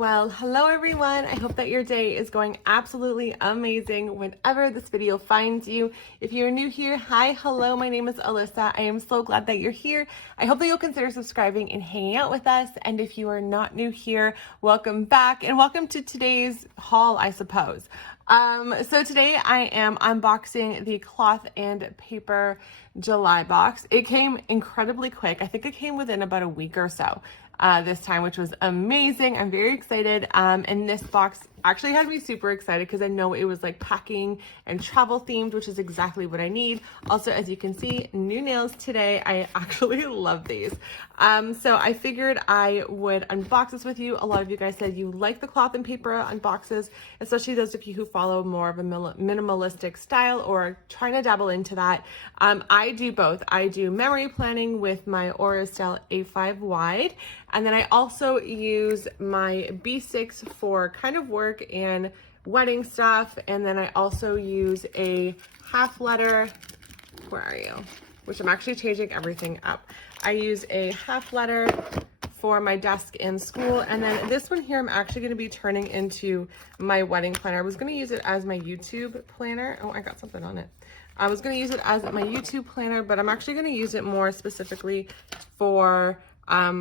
Well, hello everyone. I hope that your day is going absolutely amazing whenever this video finds you. If you're new here, hi, hello, my name is Alyssa. I am so glad that you're here. I hope that you'll consider subscribing and hanging out with us. And if you are not new here, welcome back and welcome to today's haul, I suppose. So today I am unboxing the cloth and paper July box. It came incredibly quick. I think it came within about a week or so. This time, which was amazing. I'm very excited. And this box actually had me super excited because I know it was like packing and travel themed, which is exactly what I need. Also, as you can see, new nails today. I actually love these. So I figured I would unbox this with you. A lot of you guys said you like the cloth and paper unboxes, especially those of you who follow more of a minimalistic style or trying to dabble into that. I do both. I do memory planning with my Aura Style A5 wide. And then I also use my B6 for kind of work and wedding stuff. And then I also use a half letter, where are you? Which I'm actually changing everything up. I use a half letter for my desk in school. And then this one here, I'm actually gonna be turning into my wedding planner. I was gonna use it as my YouTube planner. Oh, I got something on it. I was gonna use it as my YouTube planner, but I'm actually gonna use it more specifically for, for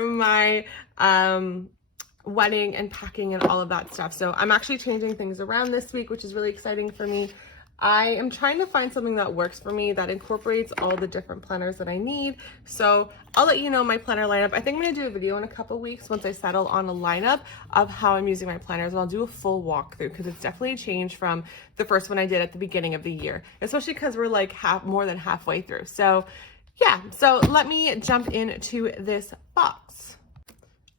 my wedding and packing and all of that stuff. So I'm actually changing things around this week, which is really exciting for me. I am trying to find something that works for me that incorporates all the different planners that I need. So I'll let you know my planner lineup. I think I'm gonna do a video in a couple weeks once I settle on a lineup of how I'm using my planners, and I'll do a full walkthrough because it's definitely changed from the first one I did at the beginning of the year, especially because we're like more than halfway through. So yeah, so let me jump into this box.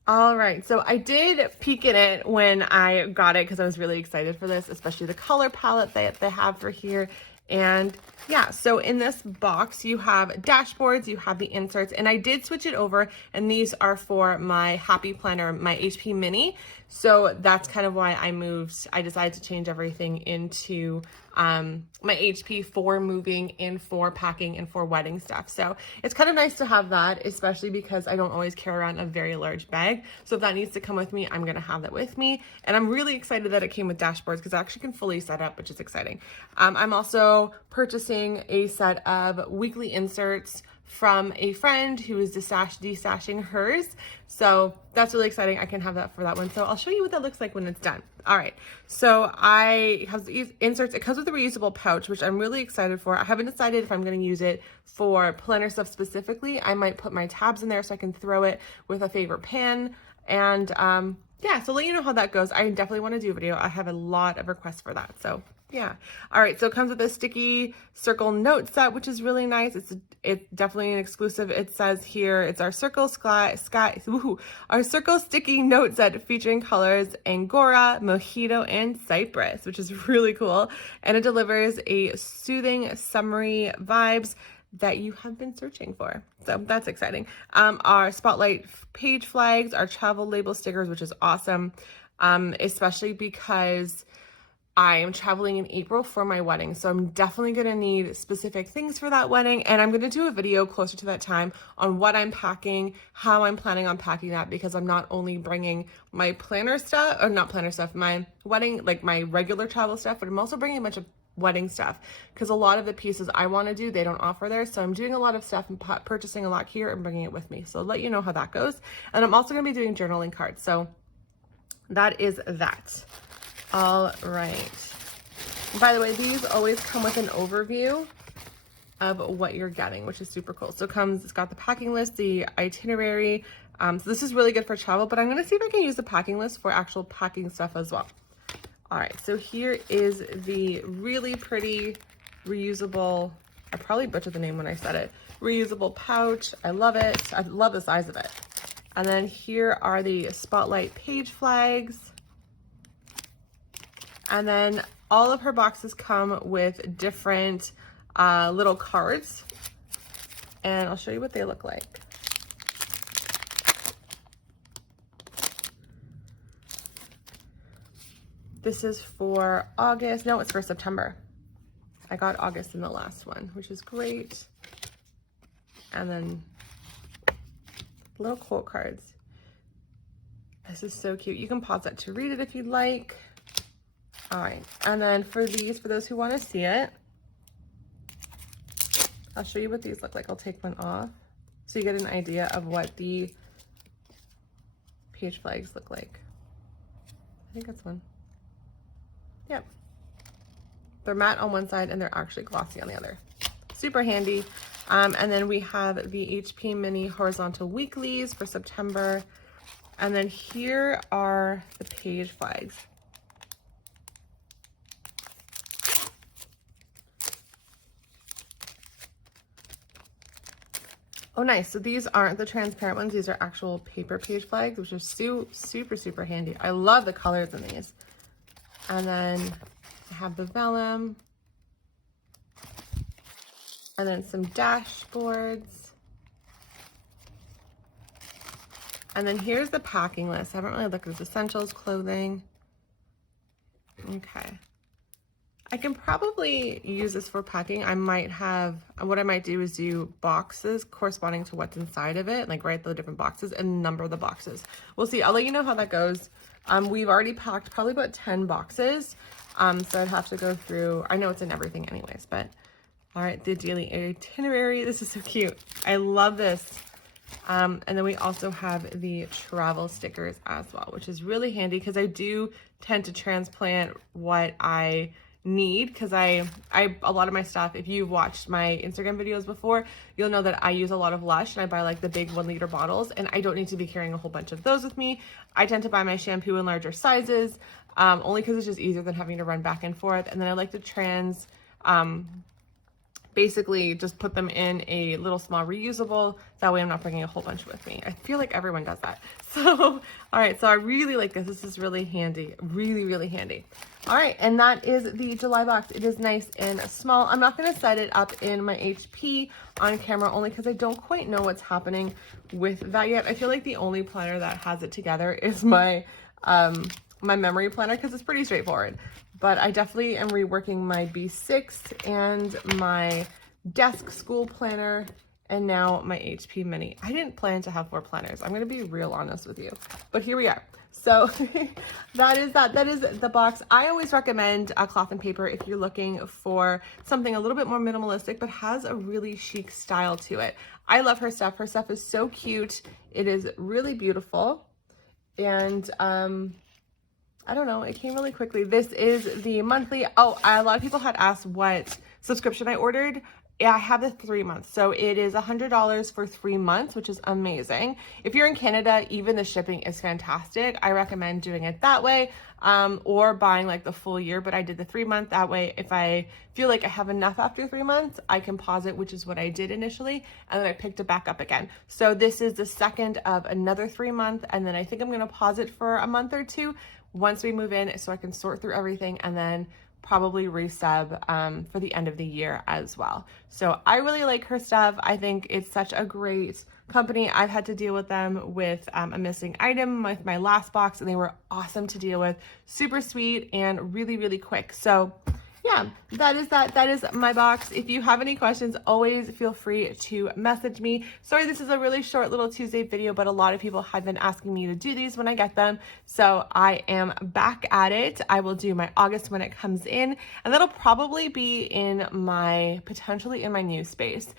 All right, so I did peek in it when I got it because I was really excited for this, especially the color palette that they have for here. And yeah, so in this box, you have dashboards, you have the inserts, and I did switch it over, and these are for my Happy Planner, my HP Mini. So that's kind of why I decided to change everything into my HP for moving and for packing and for wedding stuff. So it's kind of nice to have that, especially because I don't always carry around a very large bag. So if that needs to come with me, I'm gonna have that with me. And I'm really excited that it came with dashboards because I actually can fully set up, which is exciting. I'm also purchasing a set of weekly inserts from a friend who is destashing hers. So that's really exciting. I can have that for that one. So I'll show you what that looks like when it's done. All right, so I have these inserts. It comes with a reusable pouch, which I'm really excited for. I haven't decided if I'm going to use it for planner stuff specifically. I might put my tabs in there so I can throw it with a favorite pen. And yeah, so let you know how that goes. I definitely want to do a video. I have a lot of requests for that. So yeah. All right, so it comes with a sticky circle note set, which is really nice. It's definitely an exclusive. It says here, it's our circle our circle sticky note set featuring colors Angora, Mojito, and Cypress, which is really cool. And it delivers a soothing summery vibes that you have been searching for. So that's exciting. Our spotlight page flags, our travel label stickers, which is awesome, especially because I am traveling in April for my wedding. So I'm definitely gonna need specific things for that wedding. And I'm gonna do a video closer to that time on what I'm packing, how I'm planning on packing that, because I'm not only bringing my planner stuff, or not planner stuff, my wedding, like my regular travel stuff, but I'm also bringing a bunch of wedding stuff because a lot of the pieces I want to do, they don't offer there. So I'm doing a lot of stuff and purchasing a lot here and bringing it with me. So I'll let you know how that goes. And I'm also gonna be doing journaling cards. So that is that. All right. By the way, these always come with an overview of what you're getting, which is super cool. So it's got the packing list, the itinerary. So this is really good for travel, but I'm gonna see if I can use the packing list for actual packing stuff as well. All right, so here is the really pretty reusable, I probably butchered the name when I said it, reusable pouch. I love it. I love the size of it. And then here are the spotlight page flags. And then all of her boxes come with different little cards. And I'll show you what they look like. This is for August. No, it's for September. I got August in the last one, which is great. And then little quote cards. This is so cute. You can pause that to read it if you'd like. All right, and then for these, for those who want to see it, I'll show you what these look like. I'll take one off so you get an idea of what the page flags look like. I think that's one. Yep. They're matte on one side and they're actually glossy on the other. Super handy. And then we have the HP Mini Horizontal Weeklies for September. And then here are the page flags. Oh, nice. So these aren't the transparent ones. These are actual paper page flags, which are super, super handy. I love the colors in these. And then I have the vellum. And then some dashboards. And then here's the packing list. I haven't really looked at this. Essentials, clothing. Okay. I can probably use this for packing. I might have, what I might do is do boxes corresponding to what's inside of it, like write the different boxes and number the boxes. We'll see. I'll let you know how that goes. We've already packed probably about 10 boxes. So I'd have to go through, I know it's in everything anyways, but all right, the daily itinerary. This is so cute. I love this. And then we also have the travel stickers as well, which is really handy because I do tend to transplant what I need, because I a lot of my stuff, if you've watched my Instagram videos before, you'll know that I use a lot of Lush and I buy like the big 1 liter bottles, and I don't need to be carrying a whole bunch of those with me. I tend to buy my shampoo in larger sizes, only because it's just easier than having to run back and forth. And then I like to basically just put them in a little small reusable. That way I'm not bringing a whole bunch with me. I feel like everyone does that. So, all right, so I really like this. This is really handy, really, really handy. All right, and that is the July box. It is nice and small. I'm not gonna set it up in my HP on camera only because I don't quite know what's happening with that yet. I feel like the only planner that has it together is my, my memory planner, because it's pretty straightforward. But I definitely am reworking my B6 and my desk school planner and now my HP Mini. I didn't plan to have 4 planners. I'm gonna be real honest with you, but here we are. So that is the box. I always recommend a cloth and paper if you're looking for something a little bit more minimalistic, but has a really chic style to it. I love her stuff. Her stuff is so cute. It is really beautiful. And, I don't know, it came really quickly. This is the monthly. Oh, a lot of people had asked what subscription I ordered. Yeah, I have the 3 months. So it is $100 for 3 months, which is amazing. If you're in Canada, even the shipping is fantastic. I recommend doing it that way, or buying like the full year, but I did the 3 month. That way, if I feel like I have enough after 3 months, I can pause it, which is what I did initially. And then I picked it back up again. So this is the second of another 3 month. And then I think I'm going to pause it for a month or two once we move in, so I can sort through everything and then probably resub for the end of the year as well. So I really like her stuff. I think it's such a great company. I've had to deal with them with a missing item with my last box, and they were awesome to deal with. Super sweet and really, really quick. So yeah, that is my box. If you have any questions, always feel free to message me. Sorry, this is a really short little Tuesday video, but a lot of people have been asking me to do these when I get them. So I am back at it. I will do my August when it comes in, and that'll probably be in my, potentially in my new space,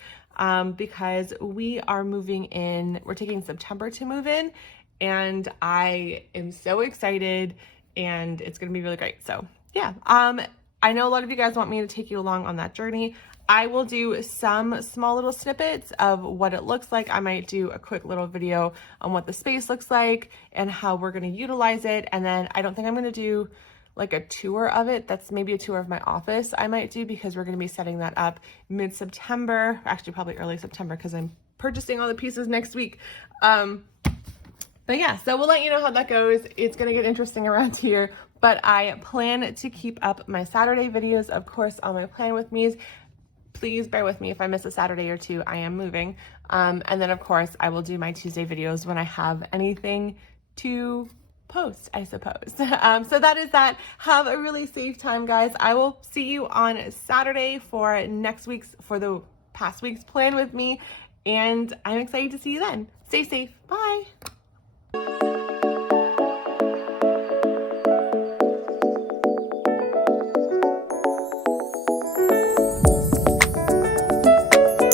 because we are moving in, we're taking September to move in, and I am so excited, and it's gonna be really great. So yeah, I know a lot of you guys want me to take you along on that journey. I will do some small little snippets of what it looks like. I might do a quick little video on what the space looks like and how we're going to utilize it. And then I don't think I'm going to do like a tour of it. That's maybe a tour of my office I might do, because we're going to be setting that up mid-September, actually probably early September, because I'm purchasing all the pieces next week. But yeah, so we'll let you know how that goes. It's going to get interesting around here, but I plan to keep up my Saturday videos, of course, on my Plan With Me's. Please bear with me if I miss a Saturday or two. I am moving. And then, of course, I will do my Tuesday videos when I have anything to post, I suppose. So that is that. Have a really safe time, guys. I will see you on Saturday for the past week's Plan With Me, and I'm excited to see you then. Stay safe. Bye.